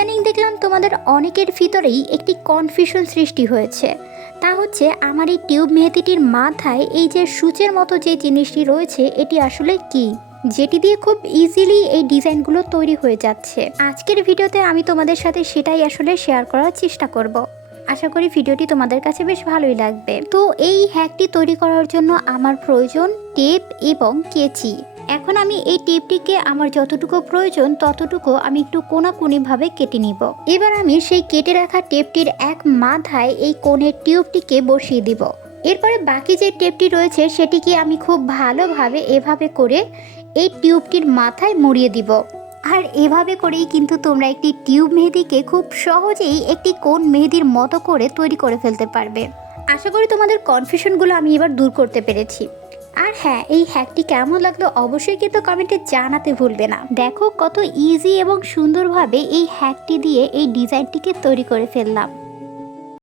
ইদানিং দেখলাম তোমাদের অনেকের ভিতরেই একটি কনফিউশন সৃষ্টি হয়েছে। তা হচ্ছে আমার এই টিউব মেহেদিটির মাথায় এই যে সূচের মতো যে জিনিসটি রয়েছে এটি আসলে কি, যেটি দিয়ে খুব ইজিলি এই ডিজাইনগুলো তৈরি হয়ে যাচ্ছে। আজকের ভিডিওতে আমি তোমাদের সাথে সেটাই আসলে শেয়ার করার চেষ্টা করব। আশা করি ভিডিওটি তোমাদের কাছে বেশ ভালোই লাগবে। তো এই হ্যাকটি তৈরি করার জন্য আমার প্রয়োজন টেপ এবং কেচি। এখন আমি এই টেপটিকে আমার যতটুকু প্রয়োজন ততটুকু আমি একটু কোনাকুনিভাবে কেটে নিব। এবার আমি সেই কেটে রাখা টেপটির এক মাথায় এই কোণের টিউবটিকে বসিয়ে দিব। এরপরে বাকি যে টেপটি রয়েছে সেটিকে আমি খুব ভালোভাবে এভাবে করে এই টিউবটির মাথায় মুড়িয়ে দিব। আর এভাবে করেই কিন্তু তোমরা একটি টিউব মেহেদিকে খুব সহজেই একটি কোণ মেহেদির মতো করে তৈরি করে ফেলতে পারবে। আশা করি তোমাদের কনফিউশনগুলো আমি এবার দূর করতে পেরেছি। আর হ্যাঁ, এই হ্যাকটি কেমন লাগলো অবশ্যই কিন্তু কমেন্টে জানাতে ভুলবে না। দেখো কত ইজি এবং সুন্দরভাবে এই হ্যাকটি দিয়ে এই ডিজাইনটিকে তৈরি করে ফেললাম।